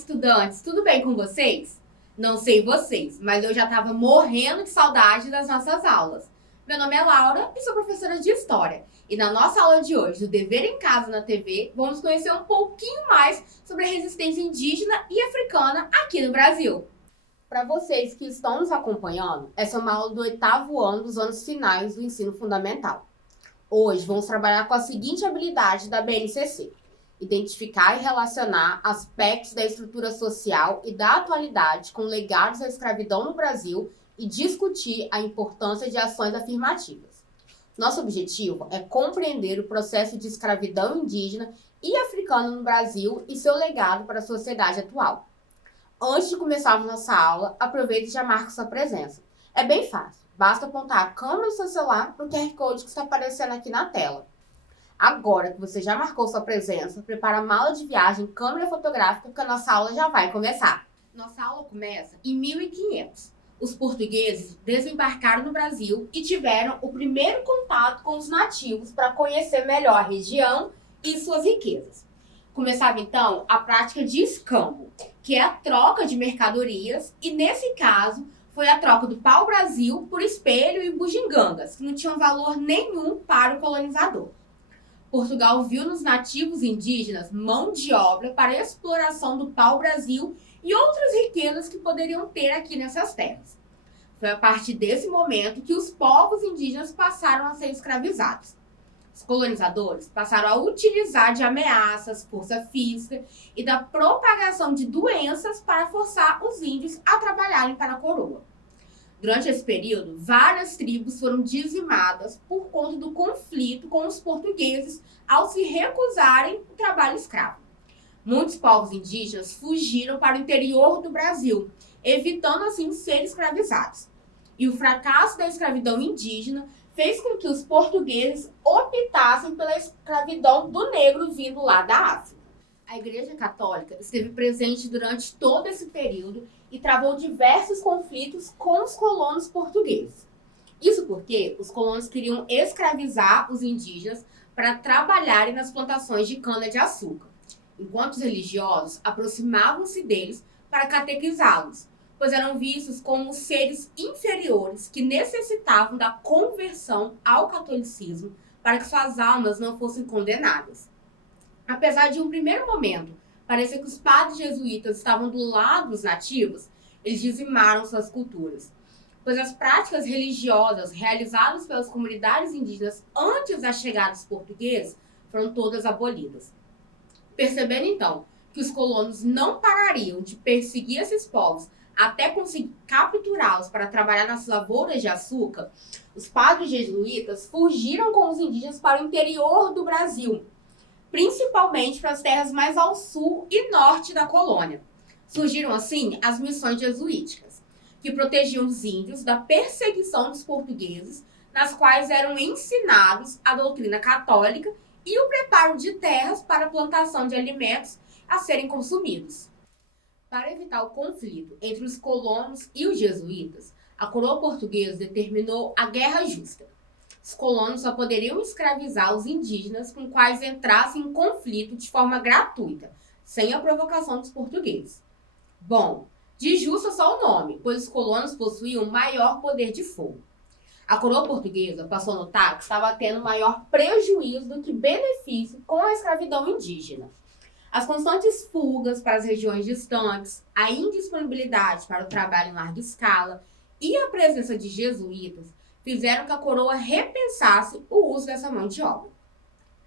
estudantes, tudo bem com vocês? Não sei vocês, mas eu já estava morrendo de saudade das nossas aulas. Meu nome é Laura e sou professora de História. E na nossa aula de hoje, do Dever em Casa na TV, vamos conhecer um pouquinho mais sobre a resistência indígena e africana aqui no Brasil. Para vocês que estão nos acompanhando, essa é uma aula do 8º ano dos anos finais do ensino fundamental. Hoje vamos trabalhar com a seguinte habilidade da BNCC: identificar e relacionar aspectos da estrutura social e da atualidade com legados da escravidão no Brasil e discutir a importância de ações afirmativas. Nosso objetivo é compreender o processo de escravidão indígena e africana no Brasil e seu legado para a sociedade atual. Antes de começarmos nossa aula, aproveite e já marque sua presença. É bem fácil, basta apontar a câmera do seu celular para o QR Code que está aparecendo aqui na tela. Agora que você já marcou sua presença, prepara a mala de viagem, câmera fotográfica, que a nossa aula já vai começar. Nossa aula começa em 1500. Os portugueses desembarcaram no Brasil e tiveram o primeiro contato com os nativos para conhecer melhor a região e suas riquezas. Começava então a prática de escambo, que é a troca de mercadorias, e nesse caso foi a troca do pau-brasil por espelho e bugigangas, que não tinham valor nenhum para o colonizador. Portugal viu nos nativos indígenas mão de obra para a exploração do pau-brasil e outras riquezas que poderiam ter aqui nessas terras. Foi a partir desse momento que os povos indígenas passaram a ser escravizados. Os colonizadores passaram a utilizar de ameaças, força física e da propagação de doenças para forçar os índios a trabalharem para a coroa. Durante esse período, várias tribos foram dizimadas por conta do conflito com os portugueses ao se recusarem o trabalho escravo. Muitos povos indígenas fugiram para o interior do Brasil, evitando assim ser escravizados. E o fracasso da escravidão indígena fez com que os portugueses optassem pela escravidão do negro vindo lá da África. A Igreja Católica esteve presente durante todo esse período e travou diversos conflitos com os colonos portugueses. Isso porque os colonos queriam escravizar os indígenas para trabalharem nas plantações de cana-de-açúcar, enquanto os religiosos aproximavam-se deles para catequizá-los, pois eram vistos como seres inferiores que necessitavam da conversão ao catolicismo para que suas almas não fossem condenadas. Apesar de, em um primeiro momento, parecer que os padres jesuítas estavam do lado dos nativos, eles dizimaram suas culturas, pois as práticas religiosas realizadas pelas comunidades indígenas antes da chegada dos portugueses foram todas abolidas. Percebendo, então, que os colonos não parariam de perseguir esses povos até conseguir capturá-los para trabalhar nas lavouras de açúcar, os padres jesuítas fugiram com os indígenas para o interior do Brasil, principalmente para as terras mais ao sul e norte da colônia. Surgiram, assim, as missões jesuíticas, que protegiam os índios da perseguição dos portugueses, nas quais eram ensinados a doutrina católica e o preparo de terras para a plantação de alimentos a serem consumidos. Para evitar o conflito entre os colonos e os jesuítas, a coroa portuguesa determinou a guerra justa. Os colonos só poderiam escravizar os indígenas com quais entrassem em conflito de forma gratuita, sem a provocação dos portugueses. Bom, de justo é só o nome, pois os colonos possuíam maior poder de fogo. A coroa portuguesa passou a notar que estava tendo maior prejuízo do que benefício com a escravidão indígena. As constantes fugas para as regiões distantes, a indisponibilidade para o trabalho em larga escala e a presença de jesuítas fizeram que a coroa repensasse o uso dessa mão de obra.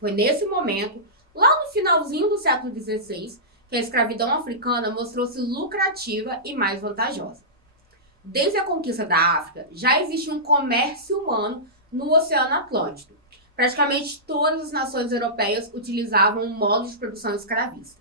Foi nesse momento, lá no finalzinho do século XVI, que a escravidão africana mostrou-se lucrativa e mais vantajosa. Desde a conquista da África, já existia um comércio humano no Oceano Atlântico. Praticamente todas as nações europeias utilizavam um modo de produção escravista.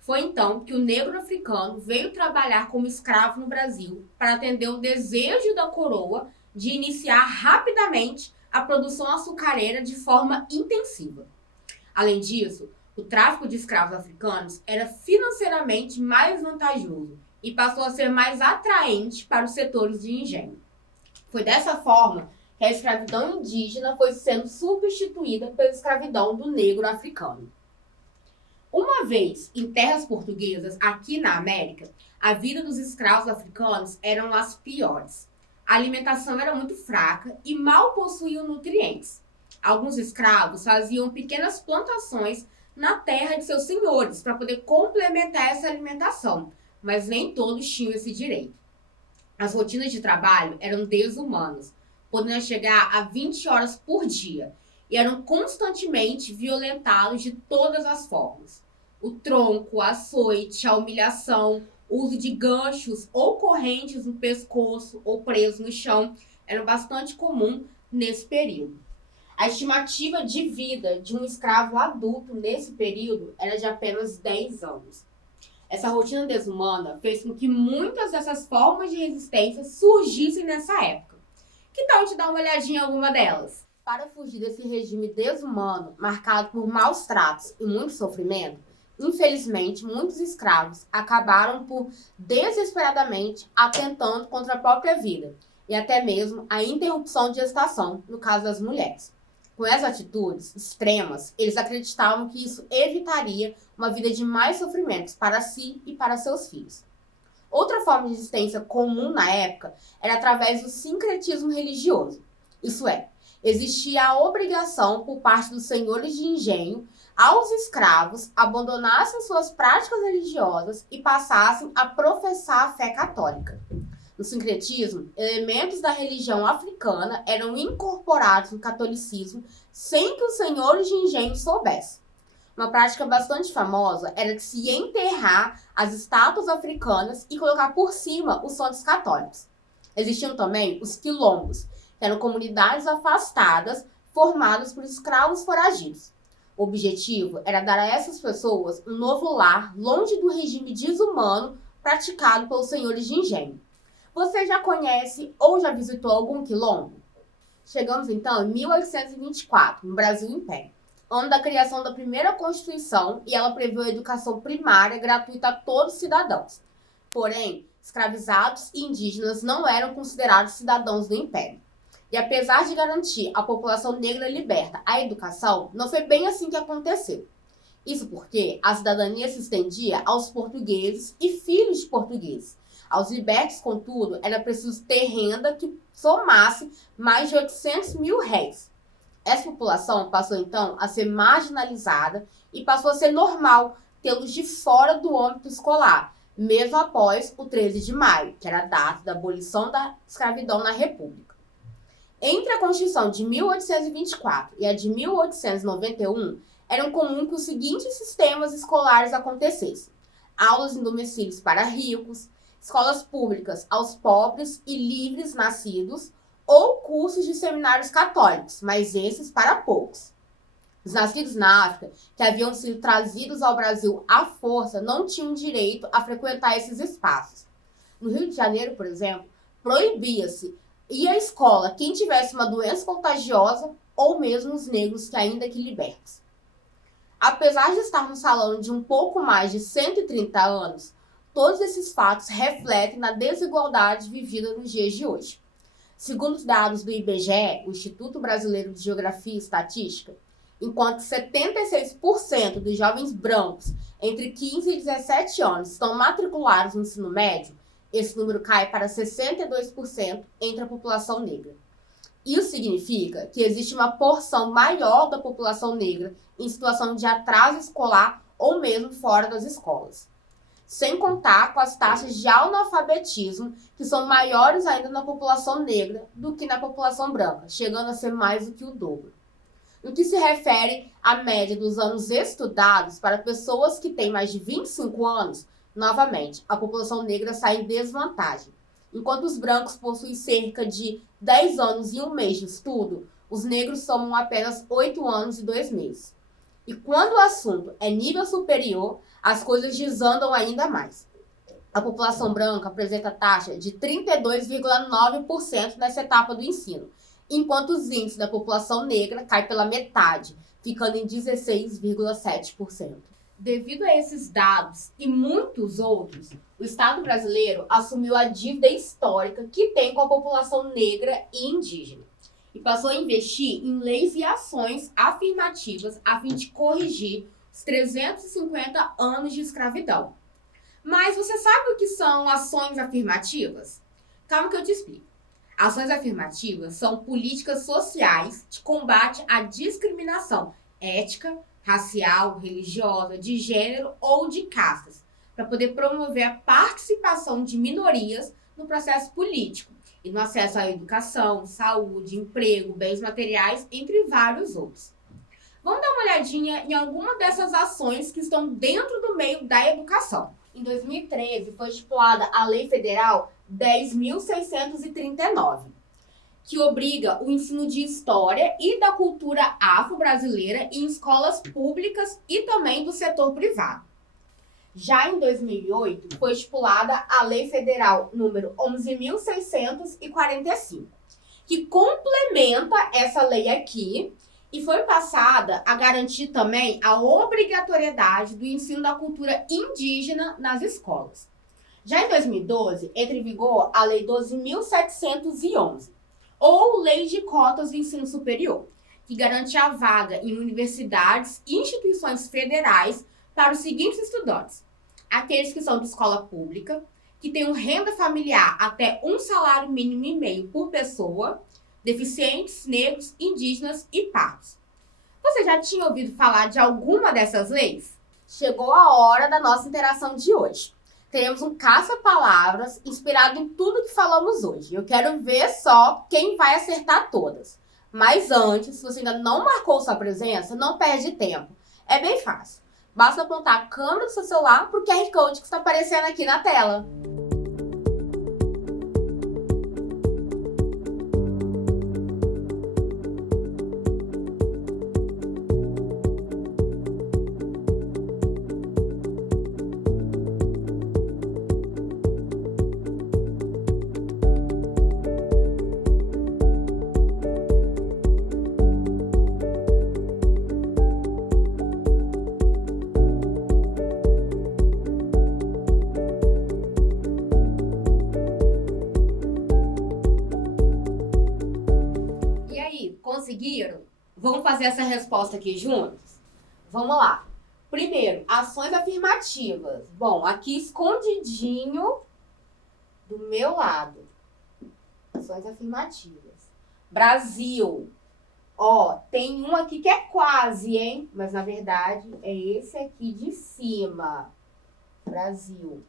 Foi então que o negro africano veio trabalhar como escravo no Brasil para atender o desejo da coroa de iniciar rapidamente a produção açucareira de forma intensiva. Além disso, o tráfico de escravos africanos era financeiramente mais vantajoso e passou a ser mais atraente para os setores de engenho. Foi dessa forma que a escravidão indígena foi sendo substituída pela escravidão do negro africano. Uma Uma vez em terras portuguesas, aqui na América, a vida dos escravos africanos eram as piores. A alimentação era muito fraca e mal possuíam nutrientes. Alguns escravos faziam pequenas plantações na terra de seus senhores para poder complementar essa alimentação, mas nem todos tinham esse direito. As rotinas de trabalho eram desumanas, podendo chegar a 20 horas por dia, e eram constantemente violentados de todas as formas. O tronco, o açoite, a humilhação, o uso de ganchos ou correntes no pescoço ou preso no chão eram bastante comum nesse período. A estimativa de vida de um escravo adulto nesse período era de apenas 10 anos. Essa rotina desumana fez com que muitas dessas formas de resistência surgissem nessa época. Que tal te dar uma olhadinha em alguma delas? Para fugir desse regime desumano, marcado por maus tratos e muito sofrimento, infelizmente, muitos escravos acabaram por desesperadamente atentando contra a própria vida e até mesmo a interrupção de gestação, no caso das mulheres. Com essas atitudes extremas, eles acreditavam que isso evitaria uma vida de mais sofrimentos para si e para seus filhos. Outra forma de resistência comum na época era através do sincretismo religioso. Isso é, existia a obrigação por parte dos senhores de engenho aos escravos abandonassem suas práticas religiosas e passassem a professar a fé católica. No sincretismo, elementos da religião africana eram incorporados no catolicismo sem que os senhores de engenho soubessem. Uma prática bastante famosa era de se enterrar as estátuas africanas e colocar por cima os santos católicos. Existiam também os quilombos, que eram comunidades afastadas formadas por escravos foragidos. O objetivo era dar a essas pessoas um novo lar longe do regime desumano praticado pelos senhores de engenho. Você já conhece ou já visitou algum quilombo? Chegamos então em 1824, no Brasil Império, ano da criação da primeira Constituição, e ela prevê a educação primária gratuita a todos os cidadãos. Porém, escravizados e indígenas não eram considerados cidadãos do Império. E apesar de garantir à população negra liberta a educação, não foi bem assim que aconteceu. Isso porque a cidadania se estendia aos portugueses e filhos de portugueses. Aos libertos, contudo, era preciso ter renda que somasse mais de 800 mil réis. Essa população passou então a ser marginalizada e passou a ser normal tê-los de fora do âmbito escolar, mesmo após o 13 de maio, que era a data da abolição da escravidão na República. Entre a Constituição de 1824 e a de 1891, era comum que os seguintes sistemas escolares acontecessem: aulas em domicílios para ricos, escolas públicas aos pobres e livres nascidos, ou cursos de seminários católicos, mas esses para poucos. Os nascidos na África, que haviam sido trazidos ao Brasil à força, não tinham direito a frequentar esses espaços. No Rio de Janeiro, por exemplo, proibia-se ir à escola quem tivesse uma doença contagiosa ou mesmo os negros que ainda que libertos. Apesar de estarmos falando de um pouco mais de 130 anos, todos esses fatos refletem na desigualdade vivida nos dias de hoje. Segundo os dados do IBGE, o Instituto Brasileiro de Geografia e Estatística, enquanto 76% dos jovens brancos entre 15 e 17 anos estão matriculados no ensino médio, esse número cai para 62% entre a população negra. Isso significa que existe uma porção maior da população negra em situação de atraso escolar ou mesmo fora das escolas. Sem contar com as taxas de analfabetismo, que são maiores ainda na população negra do que na população branca, chegando a ser mais do que o dobro. No que se refere à média dos anos estudados para pessoas que têm mais de 25 anos, novamente, a população negra sai em desvantagem. Enquanto os brancos possuem cerca de 10 anos e 1 mês de estudo, os negros somam apenas 8 anos e 2 meses. E quando o assunto é nível superior, as coisas desandam ainda mais. A população branca apresenta taxa de 32,9% nessa etapa do ensino, enquanto os índices da população negra caem pela metade, ficando em 16,7%. Devido a esses dados e muitos outros, o Estado brasileiro assumiu a dívida histórica que tem com a população negra e indígena e passou a investir em leis e ações afirmativas a fim de corrigir os 350 anos de escravidão. Mas você sabe o que são ações afirmativas? Calma que eu te explico. Ações afirmativas são políticas sociais de combate à discriminação étnica, racial, religiosa, de gênero ou de castas, para poder promover a participação de minorias no processo político e no acesso à educação, saúde, emprego, bens materiais, entre vários outros. Vamos dar uma olhadinha em alguma dessas ações que estão dentro do meio da educação. Em 2013, foi estipulada a Lei Federal 10.639, que obriga o ensino de história e da cultura afro-brasileira em escolas públicas e também do setor privado. Já em 2008, foi estipulada a Lei Federal número 11.645, que complementa essa lei aqui e foi passada a garantir também a obrigatoriedade do ensino da cultura indígena nas escolas. Já em 2012, entra em vigor a Lei 12.711, ou Lei de Cotas do Ensino Superior, que garante a vaga em universidades e instituições federais para os seguintes estudantes: aqueles que são de escola pública, que tenham renda familiar até um salário mínimo e meio por pessoa, deficientes, negros, indígenas e pardos. Você já tinha ouvido falar de alguma dessas leis? Chegou a hora da nossa interação de hoje. Teremos um caça-palavras inspirado em tudo que falamos hoje. Eu quero ver só quem vai acertar todas. Mas antes, se você ainda não marcou sua presença, não perde tempo. É bem fácil. Basta apontar a câmera do seu celular para o QR Code que está aparecendo aqui na tela. Conseguiram? Vamos fazer essa resposta aqui juntos? Vamos lá. Primeiro, ações afirmativas. Bom, aqui escondidinho do meu lado. Ações afirmativas. Brasil. Ó, tem um aqui que é quase, hein? Mas, na verdade, é esse aqui de cima. Brasil.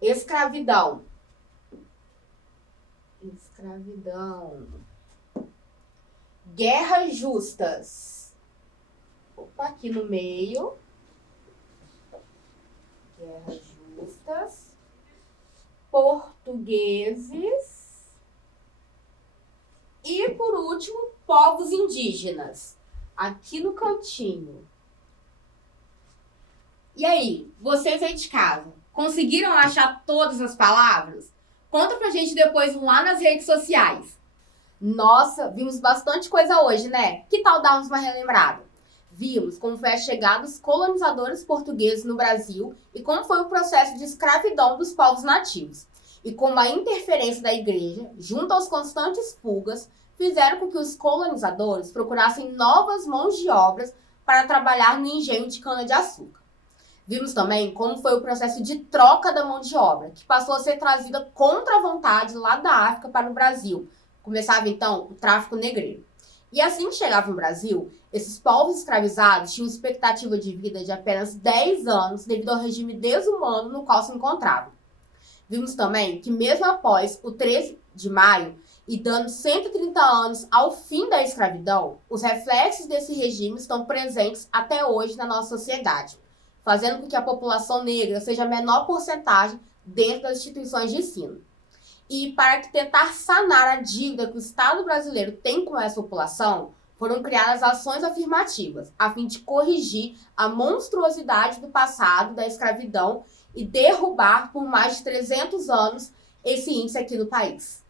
Escravidão. Escravidão. Guerras justas. Opa, aqui no meio. Guerras justas. Portugueses. E, por último, povos indígenas. Aqui no cantinho. E aí, vocês aí de casa, conseguiram achar todas as palavras? Conta pra gente depois lá nas redes sociais. Nossa, vimos bastante coisa hoje, né? Que tal darmos uma relembrada? Vimos como foi a chegada dos colonizadores portugueses no Brasil e como foi o processo de escravidão dos povos nativos. E como a interferência da igreja, junto aos constantes fugas, fizeram com que os colonizadores procurassem novas mãos de obras para trabalhar no engenho de cana-de-açúcar. Vimos também como foi o processo de troca da mão de obra, que passou a ser trazida contra a vontade lá da África para o Brasil. Começava, então, o tráfico negreiro. E assim que chegava no Brasil, esses povos escravizados tinham expectativa de vida de apenas 10 anos devido ao regime desumano no qual se encontravam. Vimos também que mesmo após o 13 de maio e dando 130 anos ao fim da escravidão, os reflexos desse regime estão presentes até hoje na nossa sociedade, fazendo com que a população negra seja a menor porcentagem dentro das instituições de ensino. E para tentar sanar a dívida que o Estado brasileiro tem com essa população, foram criadas ações afirmativas, a fim de corrigir a monstruosidade do passado da escravidão e derrubar por mais de 300 anos esse índice aqui no país.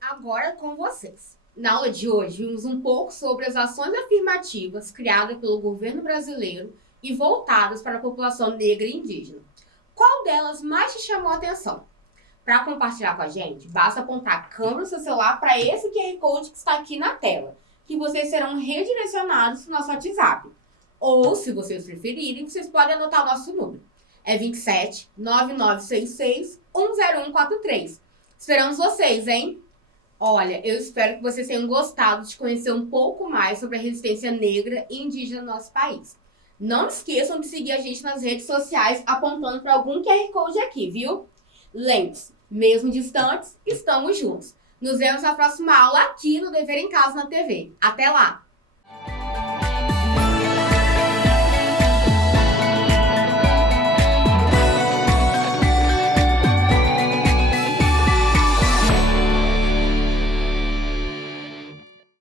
Agora com vocês. Na aula de hoje, vimos um pouco sobre as ações afirmativas criadas pelo governo brasileiro e voltadas para a população negra e indígena. Qual delas mais te chamou a atenção? Para compartilhar com a gente, basta apontar a câmera do seu celular para esse QR Code que está aqui na tela, que vocês serão redirecionados para o nosso WhatsApp. Ou, se vocês preferirem, vocês podem anotar o nosso número. É 27 9966 10143. Esperamos vocês, hein? Olha, eu espero que vocês tenham gostado de conhecer um pouco mais sobre a resistência negra e indígena no nosso país. Não esqueçam de seguir a gente nas redes sociais apontando para algum QR Code aqui, viu? Lembre-se, mesmo distantes, estamos juntos. Nos vemos na próxima aula aqui no Dever em Casa na TV. Até lá!